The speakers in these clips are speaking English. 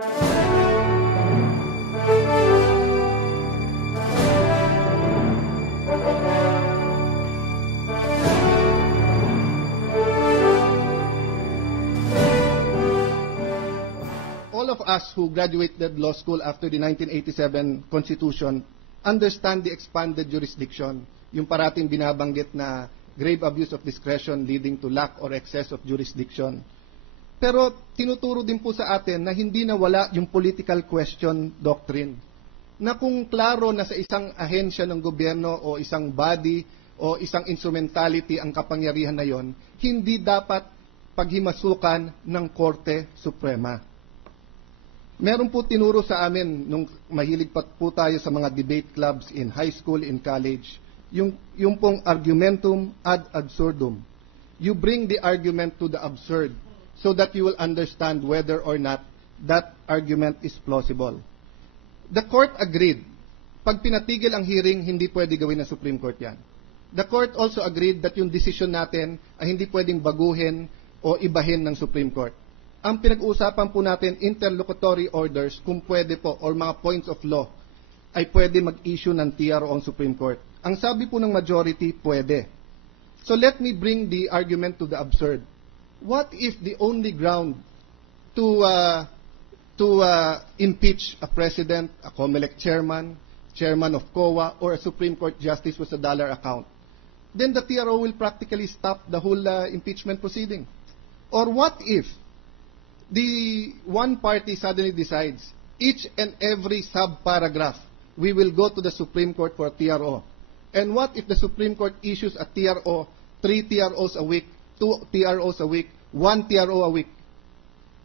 All of us who graduated law school after the 1987 Constitution understand the expanded jurisdiction, yung parating binabanggit na grave abuse of discretion leading to lack or excess of jurisdiction. Pero tinuturo din po sa atin na hindi nawala yung political question doctrine. Na kung klaro na sa isang ahensya ng gobyerno o isang body o isang instrumentality ang kapangyarihan na yon, hindi dapat paghimasukan ng Korte Suprema. Meron po tinuro sa amin nung mahilig pa po tayo sa mga debate clubs in high school, in college, yung pong argumentum ad absurdum. You bring the argument to the absurd so that you will understand whether or not that argument is plausible. The court agreed. Pag pinatigil ang hearing, hindi pwede gawin ng Supreme Court yan. The court also agreed that yung decision natin ay hindi pwedeng baguhin o ibahin ng Supreme Court. Ang pinag-uusapan po natin, interlocutory orders, kung pwede po, or mga points of law, ay pwede mag-issue ng TRO ang Supreme Court. Ang sabi po ng majority, pwede. So let me bring the argument to the absurd. What if the only ground to impeach a president, a COMELEC chairman, chairman of COA, or a Supreme Court justice was a dollar account? Then the TRO will practically stop the whole impeachment proceeding. Or what if the one party suddenly decides each and every sub-paragraph, we will go to the Supreme Court for a TRO. And what if the Supreme Court issues a TRO, 3 TROs a week, 2 TROs a week, 1 TRO a week?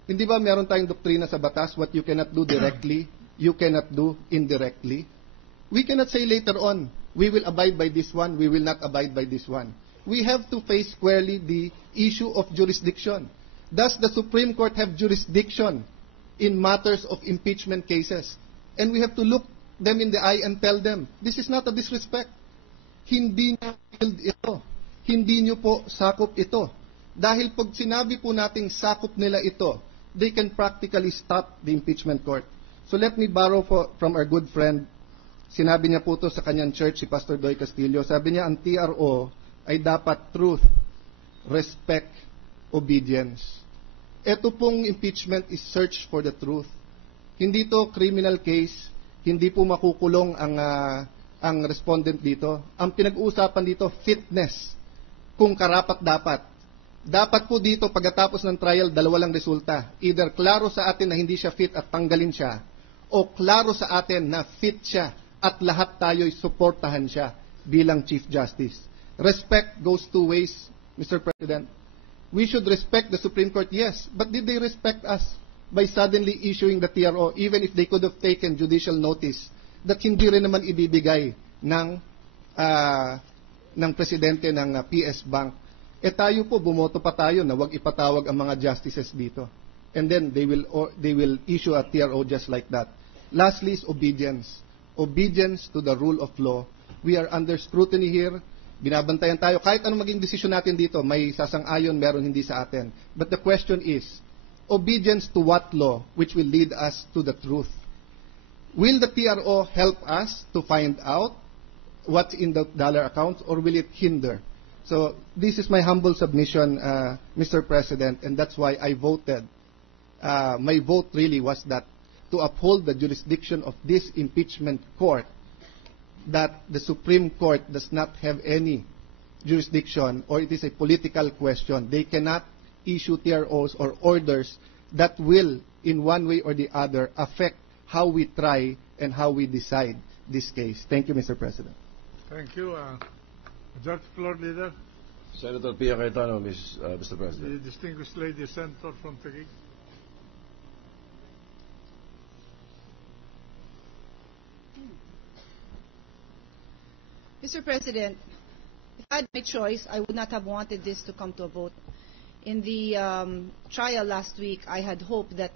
Hindi ba meron tayong doktrina sa batas, what you cannot do directly, you cannot do indirectly? We cannot say later on, we will abide by this one, we will not abide by this one. We have to face squarely the issue of jurisdiction. Does the Supreme Court have jurisdiction in matters of impeachment cases? And we have to look them in the eye and tell them, this is not a disrespect. Hindi nyo field ito. Hindi nyo po sakop ito. Dahil pag sinabi po nating sakop nila ito, they can practically stop the impeachment court. So let me borrow from our good friend. Sinabi niya po ito sa kanyang church, si Pastor Doy Castillo. Sabi niya, ang TRO ay dapat truth, respect, obedience. Ito pong impeachment is search for the truth. Hindi to criminal case, hindi po makukulong ang respondent dito. Ang pinag-uusapan dito, fitness, kung karapat-dapat. Dapat po dito, pagkatapos ng trial, dalawa lang resulta. Either klaro sa atin na hindi siya fit at tanggalin siya, o klaro sa atin na fit siya at lahat tayo'y suportahan siya bilang Chief Justice. Respect goes two ways, Mr. President. We should respect the Supreme Court, yes. But did they respect us by suddenly issuing the TRO, even if they could have taken judicial notice that hindi rin naman ibibigay ng presidente ng PS Bank? Eh tayo po, bumoto pa tayo na wag ipatawag ang mga justices dito. And then they will issue a TRO just like that. Lastly is obedience. Obedience to the rule of law. We are under scrutiny here. Binabantayan tayo. Kahit anong maging desisyon natin dito, may sasang-ayon, meron hindi sa atin. But the question is, obedience to what law which will lead us to the truth? Will the TRO help us to find out what's in the dollar accounts, or will it hinder? So this is my humble submission, Mr. President, and that's why I voted. My vote really was that to uphold the jurisdiction of this impeachment court, that the Supreme Court does not have any jurisdiction, or it is a political question. They cannot issue TROs or orders that will, in one way or the other, affect how we try and how we decide this case. Thank you, Mr. President. Thank you. Judge Floor Leader. Senator Pia Cayetano, Mr. President. The distinguished lady senator from Taguig. Mr. President, if I had my choice, I would not have wanted this to come to a vote. In the trial last week, I had hoped that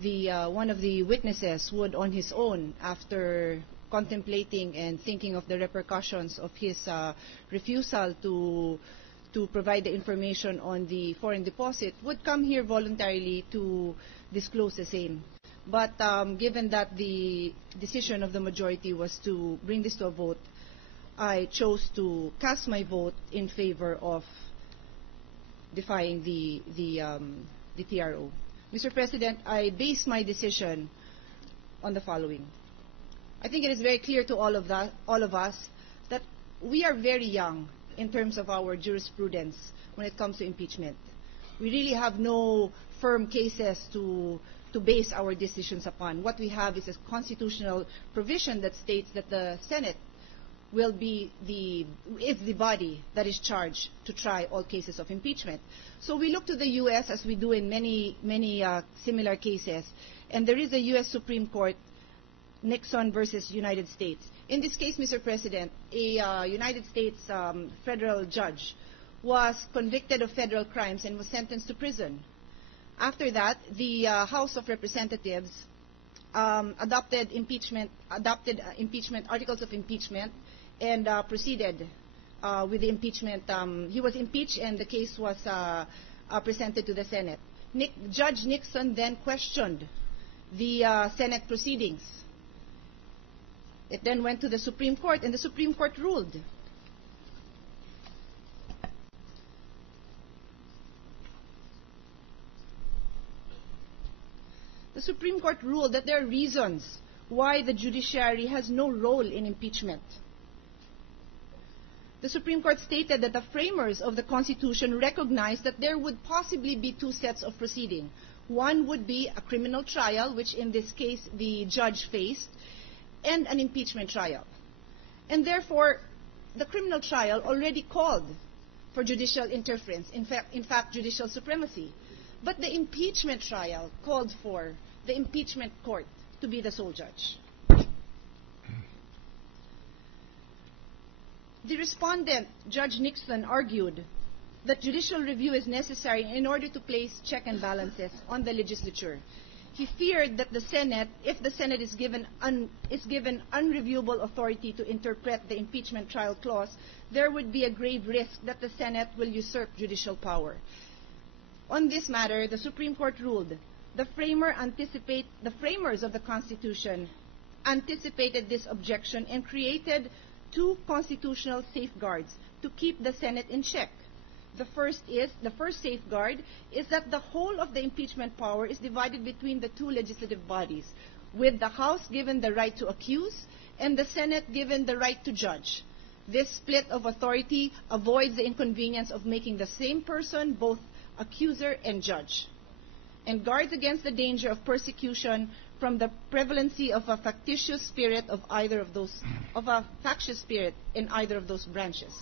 one of the witnesses would, on his own, after contemplating and thinking of the repercussions of his refusal to to provide the information on the foreign deposit would come here voluntarily to disclose the same. But given that the decision of the majority was to bring this to a vote, I chose to cast my vote in favor of defying the TRO. Mr. President, I base my decision on the following. I think it is very clear to all of us that we are very young in terms of our jurisprudence when it comes to impeachment. We really have no firm cases to base our decisions upon. What we have is a constitutional provision that states that the Senate is the body that is charged to try all cases of impeachment. So we look to the U.S. as we do in many similar cases, and there is a U.S. Supreme Court, Nixon versus United States. In this case, Mr. President, a United States federal judge was convicted of federal crimes and was sentenced to prison. After that, the House of Representatives adopted impeachment articles of impeachment and proceeded with the impeachment. He was impeached and the case was presented to the Senate. Judge Nixon then questioned the Senate proceedings. It then went to the Supreme Court and the Supreme Court ruled. The Supreme Court ruled that there are reasons why the judiciary has no role in impeachment. The Supreme Court stated that the framers of the Constitution recognized that there would possibly be two sets of proceeding. One would be a criminal trial, which in this case the judge faced, and an impeachment trial. And therefore, the criminal trial already called for judicial interference, in fact, judicial supremacy. But the impeachment trial called for the impeachment court to be the sole judge. The respondent, Judge Nixon, argued that judicial review is necessary in order to place check and balances on the legislature. He feared that the Senate, if the Senate is given unreviewable authority to interpret the impeachment trial clause, there would be a grave risk that the Senate will usurp judicial power. On this matter, the Supreme Court ruled the framers of the Constitution anticipated this objection and created two constitutional safeguards to keep the Senate in check. The first safeguard is that the whole of the impeachment power is divided between the two legislative bodies, with the House given the right to accuse and the Senate given the right to judge. This split of authority avoids the inconvenience of making the same person both accuser and judge, and guards against the danger of persecution from the prevalency of a factious spirit in either of those branches.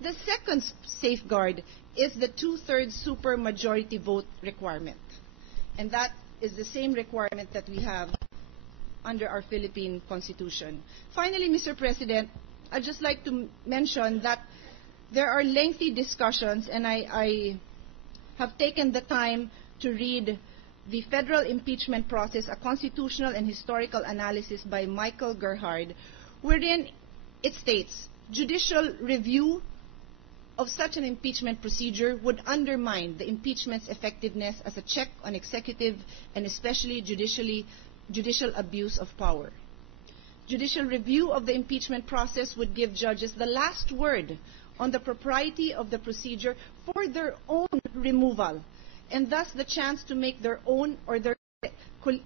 The second safeguard is the 2/3 supermajority vote requirement, and that is the same requirement that we have under our Philippine Constitution. Finally, Mr. President, I'd just like to mention that there are lengthy discussions, and I have taken the time to read the Federal Impeachment Process, a Constitutional and Historical Analysis by Michael Gerhard, wherein it states, judicial review of such an impeachment procedure would undermine the impeachment's effectiveness as a check on executive and especially judicial abuse of power. Judicial review of the impeachment process would give judges the last word on the propriety of the procedure for their own removal, and thus the chance to make their own or their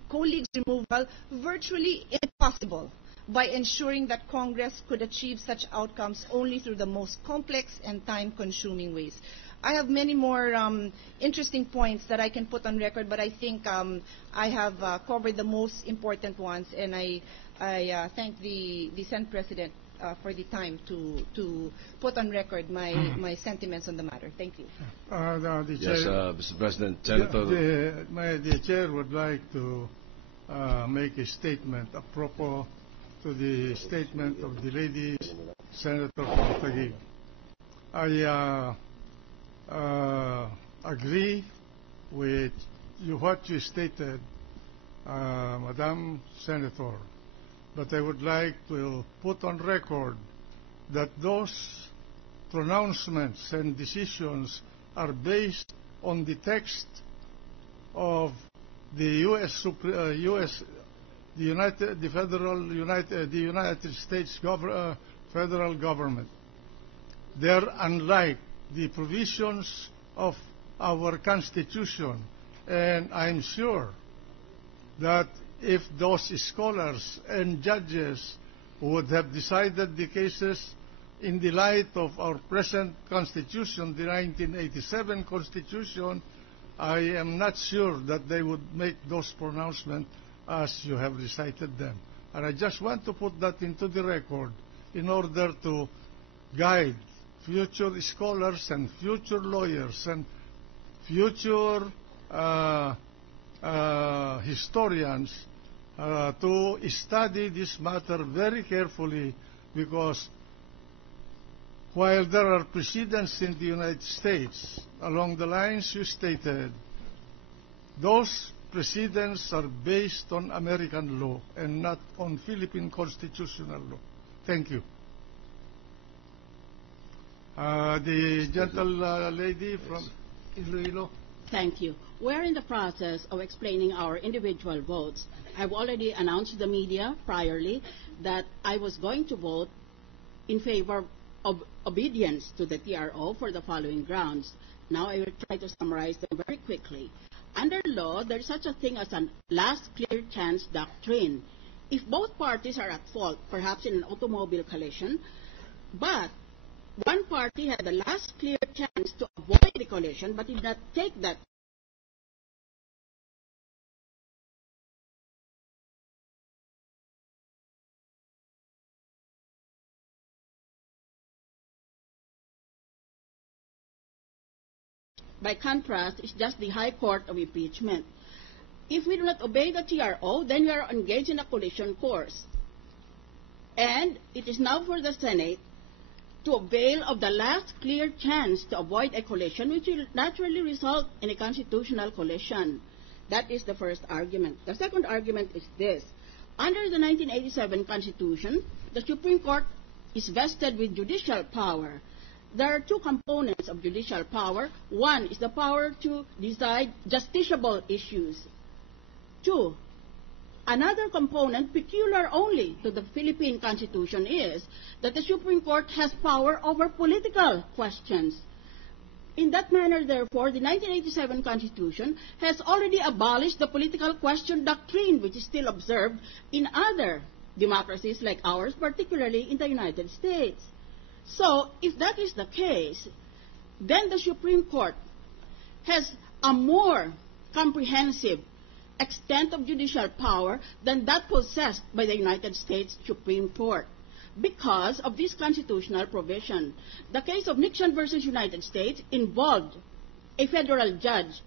colleagues' removal virtually impossible by ensuring that Congress could achieve such outcomes only through the most complex and time-consuming ways. I have many more interesting points that I can put on record, but I think I have covered the most important ones, and I thank the Senate President for the time to put on record my sentiments on the matter. Thank you. Yes, Mr. President, Senator. The Chair would like to make a statement apropos to the statement of the lady Senator from Taguig. I agree with what you stated, Madam Senator, but I would like to put on record that those pronouncements and decisions are based on the text of the the United States federal government. They're unlike the provisions of our Constitution, and I'm sure that if those scholars and judges would have decided the cases in the light of our present Constitution, the 1987 Constitution, I am not sure that they would make those pronouncements as you have recited them. And I just want to put that into the record in order to guide future scholars and future lawyers and future historians to study this matter very carefully, because while there are precedents in the United States along the lines you stated, those precedents are based on American law and not on Philippine constitutional law. Thank you. The gentle lady from Iloilo. Thank you. We're in the process of explaining our individual votes. I've already announced to the media priorly that I was going to vote in favor of obedience to the TRO for the following grounds. Now I will try to summarize them very quickly. Under law, there is such a thing as a last clear chance doctrine. If both parties are at fault, perhaps in an automobile collision, but one party had the last clear chance to avoid the collision but did not take that by contrast, is just the High Court of Impeachment. If we do not obey the TRO, then we are engaged in a collision course. And it is now for the Senate to avail of the last clear chance to avoid a collision, which will naturally result in a constitutional collision. That is the first argument. The second argument is this. Under the 1987 Constitution, the Supreme Court is vested with judicial power. There are two components of judicial power. One is the power to decide justiciable issues. Two, another component peculiar only to the Philippine Constitution is that the Supreme Court has power over political questions. In that manner, therefore, the 1987 Constitution has already abolished the political question doctrine, which is still observed in other democracies like ours, particularly in the United States. So, if that is the case, then the Supreme Court has a more comprehensive extent of judicial power than that possessed by the United States Supreme Court because of this constitutional provision. The case of Nixon versus United States involved a federal judge